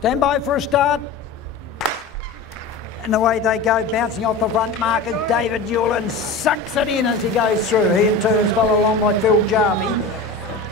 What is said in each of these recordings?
Stand by for a start. And away they go, bouncing off the front markers. David Hewlin sucks it in as he goes through. He in turn is followed along by Phil Jarvie.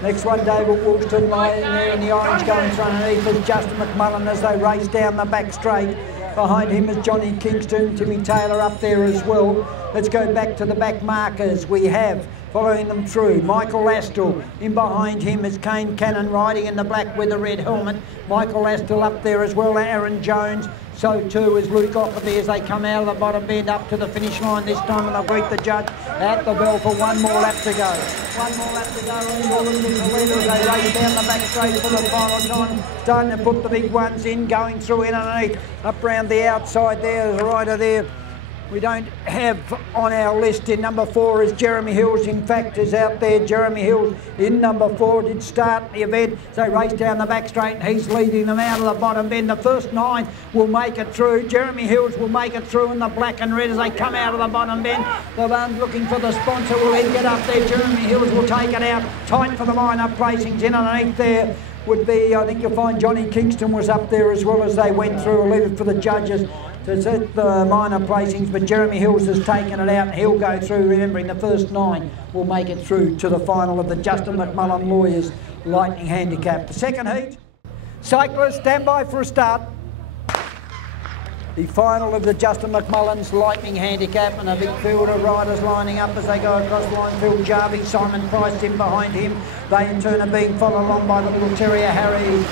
Next one, David Woolston lying there in the orange going front underneath is Justin McMullen as they race down the back straight. Behind him is Johnny Kingston, Timmy Taylor up there as well. Let's go back to the back markers. We have, following them through, Michael Astle. In behind him is Kane Cannon riding in the black with the red helmet. Michael Astle up there as well, Aaron Jones. So too is Luke Ockerby as they come out of the bottom bend up to the finish line this time, and they'll greet the judge at the bell for one more lap to go. One more lap to go, and all looking for leader as they race down the back straight for the final time. Starting to put the big ones in, going through in underneath, up round the outside there, there's a rider there. We don't have on our list in number 4 is Jeremy Hills. In fact, is out there. Jeremy Hills in number 4 did start the event. So race down the back straight and he's leading them out of the bottom bend. The first 9 will make it through. Jeremy Hills will make it through in the black and red as they come out of the bottom bend. The one looking for the sponsor will then get up there. Jeremy Hills will take it out. Tight for the line-up placings in underneath there. Would be, I think you'll find Johnny Kingston was up there as well as they went through. I'll leave it for the judges to set the minor placings, but Jeremy Hills has taken it out and he'll go through, remembering the first 9 will make it through to the final of the Justin McMullen Lawyers Lightning Handicap. The second heat, Cyclist, stand by for a start. The final of the Justin McMullen's Lightning Handicap, and a big field of riders lining up as they go across the line. Phil Jarvie, Simon Price in behind him. They in turn are being followed along by the little terrier Harry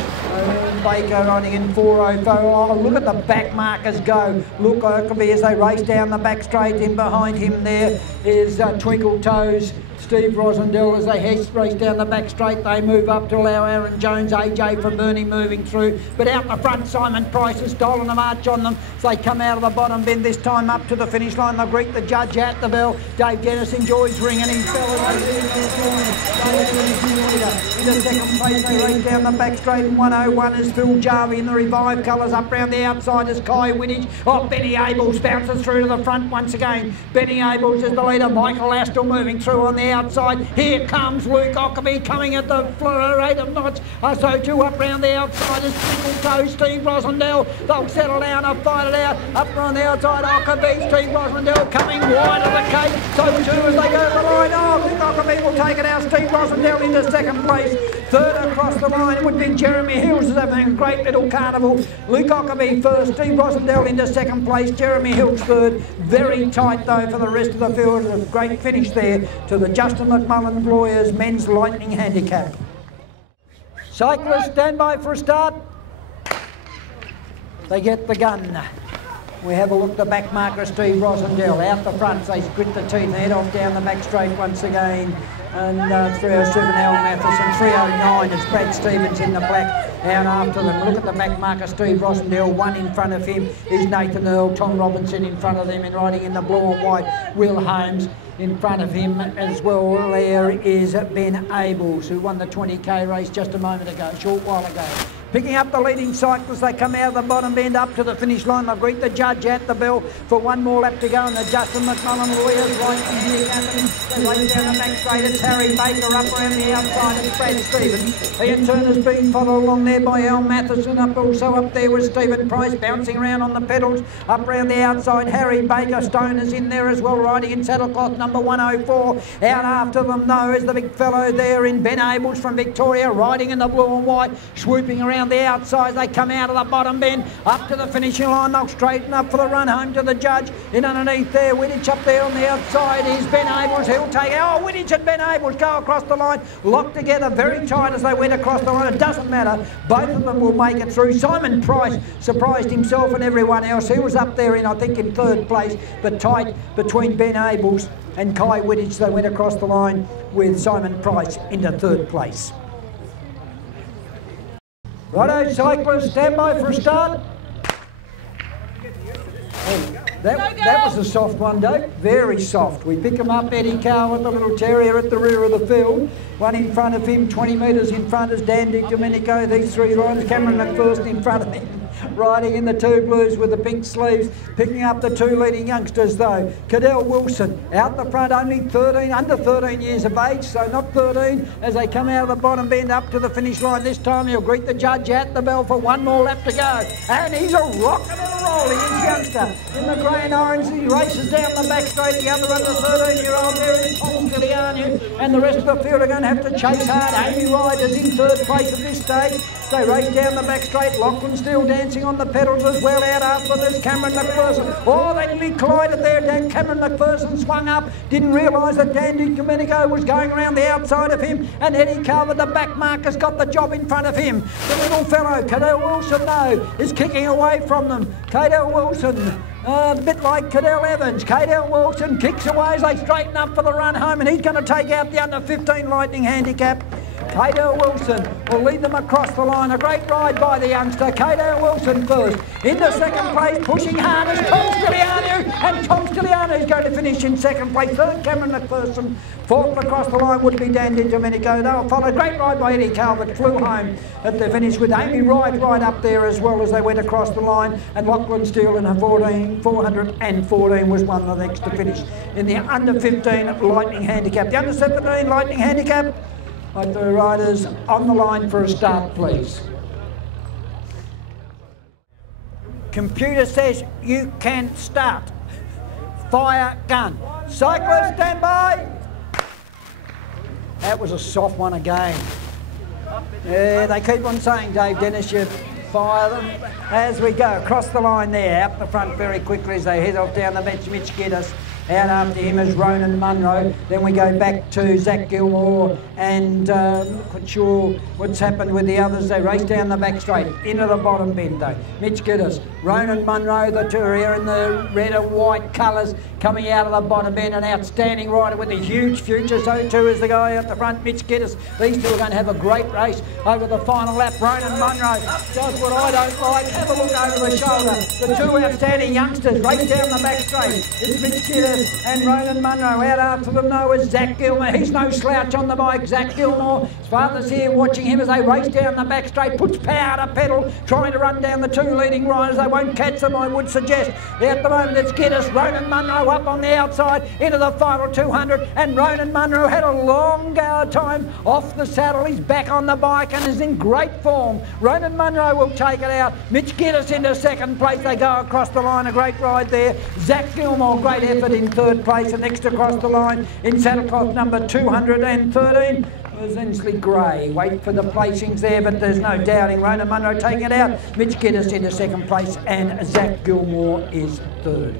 Baker riding in 404. Oh, look at the back markers go. Look, Ockerby as they race down the back straight. In behind him there is Twinkle Toes, Steve Rosendell as they race down the back straight. They move up to allow Aaron Jones, AJ from Bernie moving through. But out the front, Simon Price has stolen a march on them. So they come out of the bottom bend this time up to the finish line. They'll greet the judge at the bell. Dave Dennis enjoys ringing his bell. In the second place, they race down the back straight. And 101 is Phil Jarvie in the Revive colours. Up round the outside is Kai Winnage. Oh, Benny Abels bounces through to the front once again. Benny Abels is the leader. Michael Astle moving through on the outside. Here comes Luke Ockerby coming at the rate of knots. So too up round the outside is Twinkle Toe, Steve Rosendell. They'll settle down and fight it out. Up on the outside, Ockerby, Steve Rosendell coming wide of the cake. So too as they go to the line. Oh, Luke Ockerby will take it out. Steve Rosendell into second place. Third across the line would be Jeremy Hills, is having a great little carnival. Luke Ockerby first, Steve Rosendell into second place, Jeremy Hills third. Very tight though for the rest of the field. A great finish there to the Justin McMullen Lawyers Men's Lightning Handicap. Cyclists, stand by for a start. They get the gun. We have a look at the back marker, Steve Rosendell. Out the front, they split the teeth and head off down the back straight once again. And 307 Al Matheson, 309 is Brad Stevens in the black out after them. Look at the back marker, Steve Rosendell. 1 in front of him is Nathan Earl, Tom Robinson in front of them, and riding in the blue and white, Will Holmes in front of him as well. There is Ben Abels, who won the 20k race just a moment ago, a short while ago. Picking up the leading cyclists, they come out of the bottom bend up to the finish line. They'll greet the judge at the bell for one more lap to go, and the Justin McMullen Lawyers Lightning Handicap. They race down the back straight. It's Harry Baker up around the outside. It's Brad Stevens. He in turn has been followed along there by Al Matheson. Also up there was Stephen Price bouncing around on the pedals. Up around the outside, Harry Baker. Stone is in there as well, riding in saddlecloth number 104. Out after them though is the big fellow there in Ben Abels from Victoria, riding in the blue and white, swooping around the outside. They come out of the bottom bend up to the finishing line. They'll straighten up for the run home to the judge. In underneath there, Winnage up there on the outside is Ben Abels. He'll take it. Oh, Winnage and Ben Abels go across the line, locked together very tight as they went across the line. It doesn't matter. Both of them will make it through. Simon Price surprised himself and everyone else. He was up there in, I think, in third place, but tight between Ben Abels and Kai Winnage. They went across the line with Simon Price into third place. Righto, cyclists, stand by for a start. That was a soft one, Dave. Very soft. We pick him up, Eddie Carr, the little terrier at the rear of the field. One in front of him, 20 metres in front is Dandy Domenico. These three lines, Cameron McPherson in front of him, riding in the two blues with the pink sleeves. Picking up the two leading youngsters though, Cadell Wilson out the front, only 13, under 13 years of age, so not 13, as they come out of the bottom bend up to the finish line. This time he'll greet the judge at the bell for one more lap to go. And he's a rocking and a rolling, his youngster. In the grey and orange, he races down the back straight. The other under 13-year-old there is Tom Stilianu, and the rest of the field are going to have to chase hard. Amy Riders in third place at this stage. They race down the back straight. Lachlan still dancing on the pedals as well. Out after this, Cameron McPherson. Oh, they nearly collided there. Dan Cameron McPherson swung up. Didn't realise that Dandy Domenico was going around the outside of him. And Eddie Carver, the back marker's got the job in front of him. The little fellow, Cadell Wilson, though, is kicking away from them. Cadell Wilson. A bit like Cadell Evans. Cadell Wilson kicks away as they straighten up for the run home, and he's going to take out the under 15 Lightning handicap. Cadell Wilson will lead them across the line. A great ride by the youngster. Cadell Wilson first. Into second place, pushing hard is Tom Stilianu, and Tom Stilianu is going to finish in second place. Third, Cameron McPherson. Fourth across the line would be Dandy Domenico. They'll follow. Great ride by Eddie Calvert. Flew home at the finish with Amy Wright right up there as well as they went across the line. And Lachlan Steele in her 414 was one of the next to finish. In the under 15 Lightning handicap. The under 17 Lightning handicap. Like the riders on the line for a start, please. Computer says you can start. Fire gun. Cyclist, stand by. That was a soft one again. Yeah, they keep on saying, Dave Dennis, you fire them. As we go across the line there, out the front very quickly as they head off down the bench, Mitch Giddis. Out after him is Ronan Munro. Then we go back to Zach Gilmore, and not quite sure what's happened with the others. They race down the back straight into the bottom bend though. Mitch Giddis, Ronan Munro, the terrier in the red and white colours, coming out of the bottom bend. An outstanding rider with a huge future. So too is the guy at the front, Mitch Giddis. These two are going to have a great race over the final lap. Ronan Munro does what I don't like. Have a look over the shoulder. The two outstanding youngsters race down the back straight. It's Mitch Giddis and Ronan Munro. Out after them though is Zach Gilmore. He's no slouch on the bike. Zach Gilmore, his father's here watching him as they race down the back straight, puts power to pedal, trying to run down the two leading riders. They won't catch them, I would suggest. At the moment it's Giddis, Ronan Munro up on the outside into the final 200, and Ronan Munro had a long time off the saddle. He's back on the bike and is in great form. Ronan Munro will take it out. Mitch Giddis into second place. They go across the line. A great ride there. Zach Gilmore, great effort in third place, and next across the line in saddlecloth number 213 was Inslee Gray. Wait for the placings there, but there's no doubting. Ronan Munro taking it out. Mitch Giddis into second place, and Zach Gilmore is third.